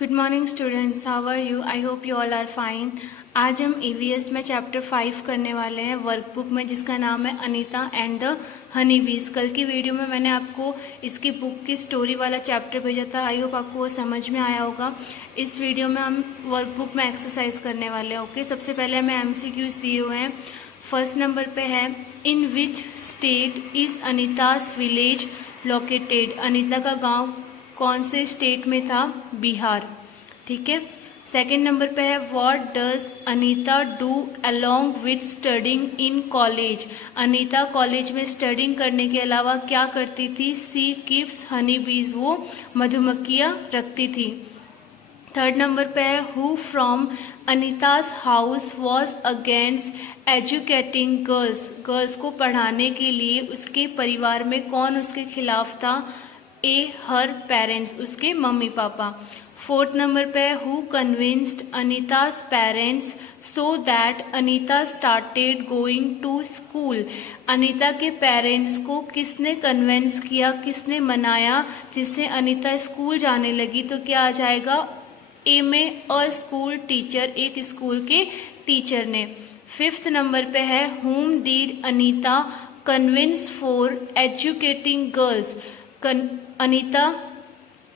Good morning students, how are you? I hope you all are fine. आज हम EVS में chapter 5 करने वाले हैं वर्कबुक में, जिसका नाम है अनीता एंड द हनी बीज। कल की वीडियो में मैंने आपको इसकी बुक की स्टोरी वाला चैप्टर भेजा था। आई होप आपको वो समझ में आया होगा। इस वीडियो में हम वर्कबुक में एक्सरसाइज करने वाले हैं। ओके, सबसे पहले हमें एमसीक्यूज दिए हुए हैं। फर्स्ट नंबर पे है, in which state is Anita's village located? Anita का गांव कौन से स्टेट में था? बिहार। ठीक है। सेकेंड नंबर पे है, what does Anita do along with studying in college? Anita college में स्टडिंग करने के अलावा क्या करती थी? सी कीप्स हनी बीज, वो मधुमक्खियां रखती थी। थर्ड नंबर पे है, who from Anita's house was against educating girls? Girls को पढ़ाने के लिए उसके परिवार में कौन उसके खिलाफ था? ए हर पेरेंट्स, उसके मम्मी पापा। फोर्थ नंबर पे, who convinced Anita's parents so that Anita started going to school? Anita के पेरेंट्स को किसने कन्विंस किया, किसने मनाया, जिससे अनीता स्कूल जाने लगी? तो क्या आ जाएगा? ए में अ स्कूल टीचर, एक स्कूल के टीचर ने। फिफ्थ नंबर पे है, whom did Anita convince for educating girls? Anita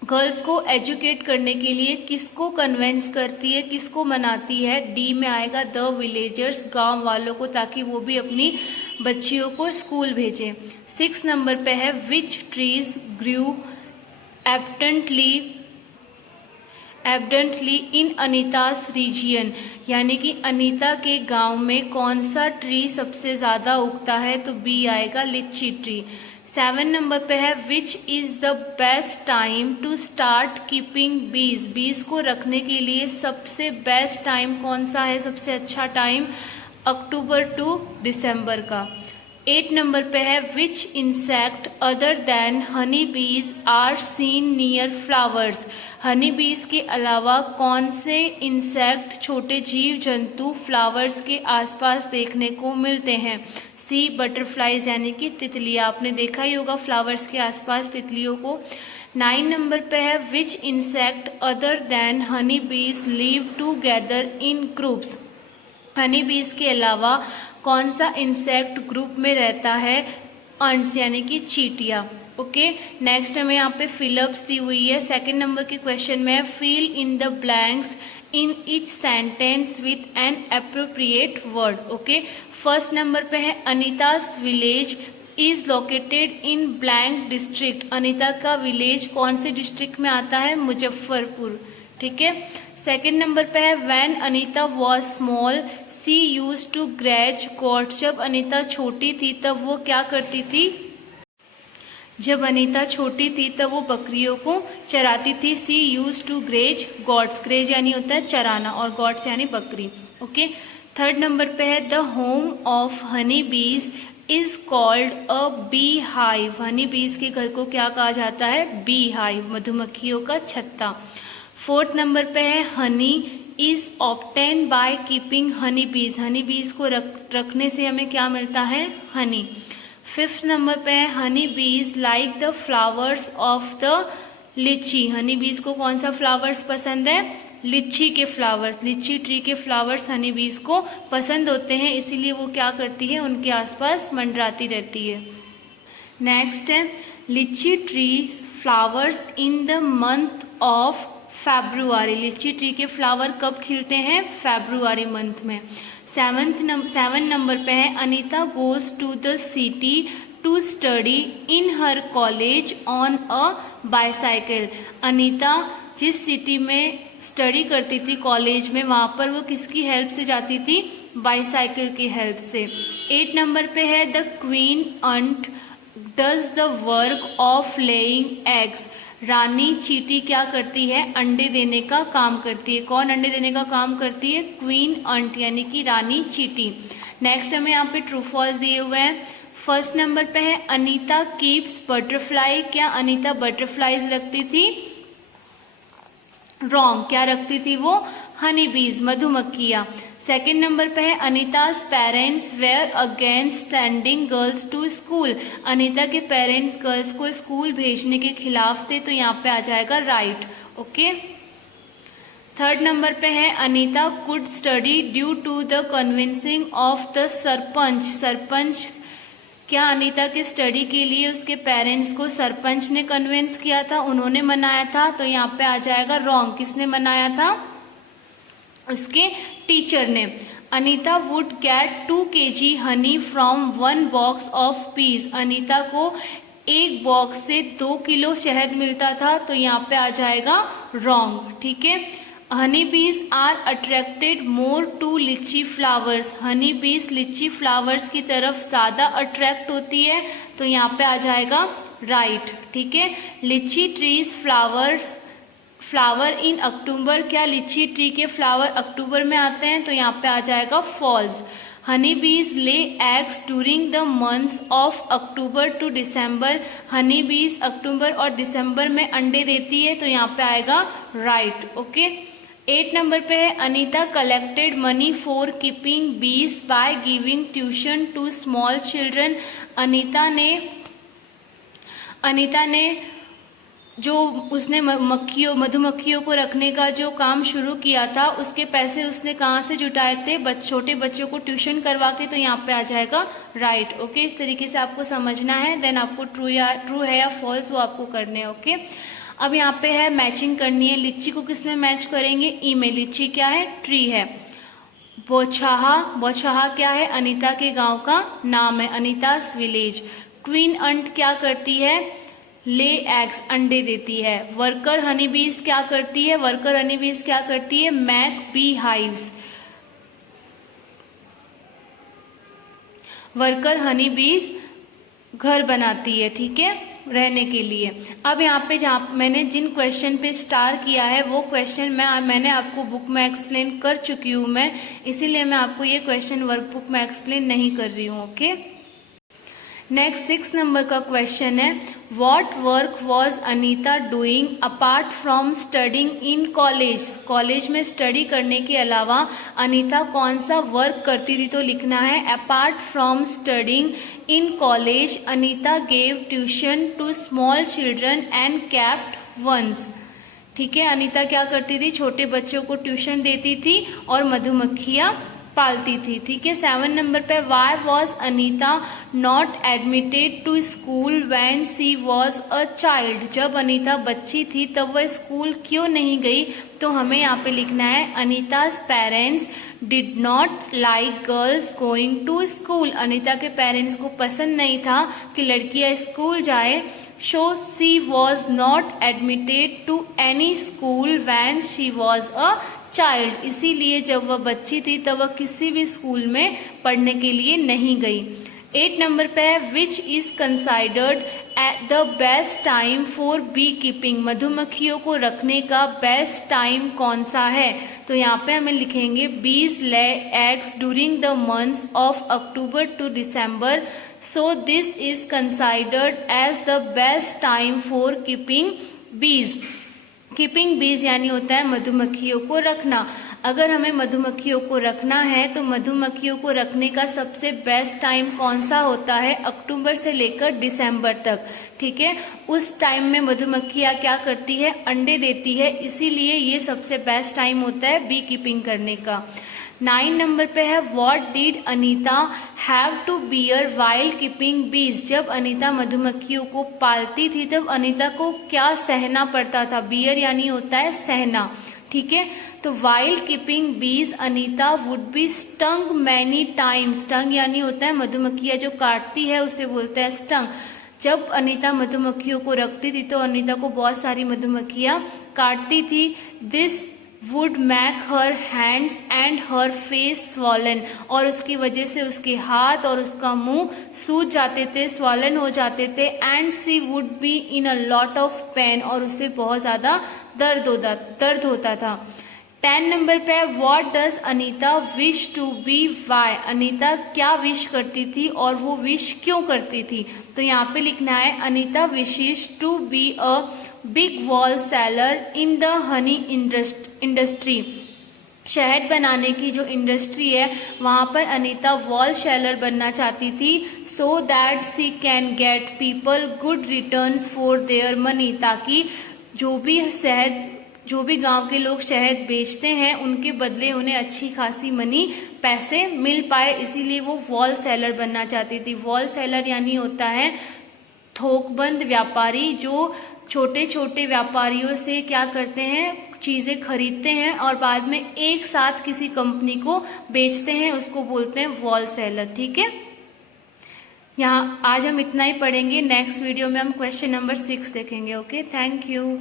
girls को एजुकेट करने के लिए किसको कन्विंस करती है, किसको मनाती है? डी में आएगा द विलेजर्स, गांव वालों को, ताकि वो भी अपनी बच्चियों को स्कूल भेजें। सिक्स नंबर पे है, विच ट्रीज ग्रू एबडेंटली इन अनीतास रीजियन? यानी कि अनीता के गांव में कौन सा ट्री सबसे ज्यादा उगता है? तो बी आएगा लिची ट्री। सेवन नंबर पे है, which is the best time to start keeping bees? Bees को रखने के लिए सबसे बेस्ट टाइम कौन सा है, सबसे अच्छा टाइम? अक्टूबर टू दिसंबर का। 8 नंबर पे है, which insect other than honey bees are seen near flowers? Honey bees के अलावा कौन से इंसेक्ट, छोटे जीव जंतु फ्लावर्स के आसपास देखने को मिलते हैं? सी बटरफ्लाईज, यानी कि तितलियां। आपने देखा ही होगा फ्लावर्स के आसपास तितलियों को। 9 नंबर पे है, which insect other than honey bees live together in groups? Honey bees के अलावा कौन सा इंसेक्ट ग्रुप में रहता है? अंट्स, यानी कि चींटियां। ओके, नेक्स्ट हमें यहाँ पे फिलअप्स दी हुई है। सेकंड नंबर के क्वेश्चन में, fill in the blanks in each sentence with an appropriate word. Okay, first number पे है, Anita's village is located in blank district? Anita का विलेज कौन से डिस्ट्रिक्ट में आता है? मुजफ्फरपुर। ठीक है। सेकेंड नंबर पे है, when Anita was small she use to graze goats? जब अनीता छोटी थी तब वो क्या करती थी? जब अनीता छोटी थी तब वो बकरियों को चराती थी। She use to graze goats, graze यानी होता है चराना, और गॉट्स यानी बकरी। ओके। थर्ड नंबर पे है, द होम ऑफ हनी बीज is called a bee hive? Honey bees के घर को क्या कहा जाता है? बी हाइव, मधुमक्खियों का छत्ता। फोर्थ नंबर पे है, honey is obtain by keeping Honey बीज? हनी बीज को रखने से हमें क्या मिलता है? हनी। फिफ्थ नंबर पे है, हनी बीज like the flowers of the लीची? हनी बीज को कौन सा फ्लावर्स पसंद है? लीची के फ्लावर्स, लीची ट्री के फ्लावर्स हनी बीज को पसंद होते हैं, इसीलिए वो क्या करती है? उनके आसपास मंडराती रहती है। नेक्स्ट है, lychee tree flowers in the month of February? Lychee tree के फ्लावर कब खिलते हैं? फेब्रुआरी मंथ में। सेवन नंबर पे है, Anita goes to the city to study in her college on a bicycle? Anita जिस सिटी में स्टडी करती थी कॉलेज में, वहां पर वो किसकी हेल्प से जाती थी? बाईसाइकिल की हेल्प से। 8 नंबर पे है, the queen ant does the work of laying eggs? रानी चींटी क्या करती है? अंडे देने का काम करती है। कौन अंडे देने का काम करती है? क्वीन अंट, यानी कि रानी चींटी। नेक्स्ट हमें यहाँ पे ट्रू फॉल्स दिए हुए हैं। फर्स्ट नंबर पे है, अनीता कीप्स बटरफ्लाई? क्या अनीता बटरफ्लाईज रखती थी? रॉन्ग, क्या रखती थी वो? हनी बीज, मधुमक्खियां। सेकेंड नंबर पे है, Anita's parents were against sending girls to school? Anita के पेरेंट्स गर्ल्स को स्कूल भेजने के खिलाफ थे, तो यहाँ पे आ जाएगा राइट। ओके। थर्ड नंबर पे है Anita could study due to the convincing of the sarpanch. Sarpanch, क्या अनीता के स्टडी के लिए उसके पेरेंट्स को सरपंच ने कन्विंस किया था, उन्होंने मनाया था? तो यहाँ पे आ जाएगा रॉन्ग। किसने मनाया था? उसके टीचर ने। Anita would get 2 kg honey from 1 box of peace. Anita को एक बॉक्स से 2 किलो शहद मिलता था, तो यहाँ पे आ जाएगा रॉन्ग। ठीक है। Honey bees are attracted more to लिची फ्लावर्स। हनी बीज लिची फ्लावर्स की तरफ ज्यादा अट्रैक्ट होती है, तो यहाँ पे आ जाएगा राइट। ठीक है। लिची ट्रीज फ्लावर इन अक्टूबर। क्या लीची ट्री के फ्लावर अक्टूबर में आते हैं? तो यहाँ पे आ जाएगा false. Honey bees lay eggs during the months of October to December. Honey bees अक्टूबर और दिसंबर में अंडे देती है, तो यहाँ पे आएगा राइट। ओके। 8 नंबर पे है Anita collected money for keeping bees by giving tuition to small children. Anita ने जो उसने मधुमक्खियों को रखने का जो काम शुरू किया था, उसके पैसे उसने कहाँ से जुटाए थे? छोटे बच्चों को ट्यूशन करवा के, तो यहाँ पे आ जाएगा राइट। ओके। इस तरीके से आपको समझना है, देन आपको ट्रू है या फॉल्स वो आपको करने हैं। ओके। अब यहाँ पे है मैचिंग करनी है। लीची को किस में मैच करेंगे? ई में। लीची क्या है? ट्री है। बौछाहा क्या है? अनीता के गांव का नाम है, अनीतास विलेज। क्वीन अंट क्या करती है? ले एग्स, अंडे देती है। वर्कर हनी बीज क्या करती है? वर्कर हनी बीज क्या करती है? Make bee hives. Worker honey bees घर बनाती है, ठीक है, रहने के लिए। अब यहाँ पे जहाँ मैंने जिन क्वेश्चन पे स्टार किया है वो क्वेश्चन मैंने आपको बुक में एक्सप्लेन कर चुकी हूँ मैं, इसीलिए मैं आपको ये क्वेश्चन वर्कबुक में एक्सप्लेन नहीं कर रही हूँ। ओके। नेक्स्ट 6 नंबर का क्वेश्चन है, what work was Anita doing apart from studying in college. College में स्टडी करने के अलावा अनीता कौन सा वर्क करती थी? तो लिखना है apart from studying in college Anita gave tuition to small children and kept once. ठीक है। अनीता क्या करती थी? छोटे बच्चों को ट्यूशन देती थी और मधुमक्खियां पालती थी। ठीक है। 7 नंबर पे, why was Anita not admitted to school when she was a child. जब अनीता बच्ची थी तब वह स्कूल क्यों नहीं गई? तो हमें यहाँ पे लिखना है Anita's parents did not like girls going to school. Anita के पेरेंट्स को पसंद नहीं था कि लड़कियां स्कूल जाए। So she was not admitted to any school when she was a child। इसीलिए जब वह बच्ची थी तब वह किसी भी स्कूल में पढ़ने के लिए नहीं गई। 8 नंबर पे है, which is considered at the best time for bee keeping. मधुमक्खियों को रखने का बेस्ट टाइम कौन सा है? तो यहाँ पे हमें लिखेंगे bees lay eggs during the months of October to December. So this is considered as the best time for keeping bees. Keeping bees यानी होता है मधुमक्खियों को रखना। अगर हमें मधुमक्खियों को रखना है तो मधुमक्खियों को रखने का सबसे बेस्ट टाइम कौन सा होता है? अक्टूबर से लेकर दिसंबर तक। ठीक है। उस टाइम में मधुमक्खियां क्या करती है? अंडे देती है, इसीलिए ये सबसे बेस्ट टाइम होता है बी कीपिंग करने का। 9 नंबर पे है, what did Anita have to bear while keeping bees. जब अनीता मधुमक्खियों को पालती थी तब अनीता को क्या सहना पड़ता था? बियर यानी होता है सहना। ठीक है। तो वाइल कीपिंग बीज Anita would be stung many times. Stung यानी होता है मधुमक्खियां जो काटती है उसे बोलते हैं स्टंग। जब अनीता मधुमक्खियों को रखती थी तो अनीता को बहुत सारी मधुमक्खियां काटती थी। This would make her hands and her face swollen. और उसकी वजह से उसके हाथ और उसका मुंह सूज जाते थे, स्वॉलन हो जाते थे। And she would be in a lot of pain. और उसे बहुत ज्यादा दर्द होता था। 10 नंबर पे, what does Anita wish to be why. Anita क्या विश करती थी और वो विश क्यों करती थी? तो यहाँ पे लिखना है Anita wishes to be a big wholesaler in the honey industry. शहद बनाने की जो इंडस्ट्री है वहां पर अनीता वॉल सेलर बनना चाहती थी, so that she can get people good returns for their money. ताकि जो भी शहद जो भी गांव के लोग शहद बेचते हैं उनके बदले उन्हें अच्छी खासी मनी पैसे मिल पाए, इसीलिए वो वॉल सेलर बनना चाहती थी। वॉल सेलर यानी होता है थोकबंद व्यापारी, जो छोटे छोटे व्यापारियों से क्या करते हैं, चीजें खरीदते हैं और बाद में एक साथ किसी कंपनी को बेचते हैं, उसको बोलते हैं वॉल सेलर। ठीक है, यहाँ आज हम इतना ही पढ़ेंगे। नेक्स्ट वीडियो में हम क्वेश्चन नंबर 6 देखेंगे। Okay, thank you.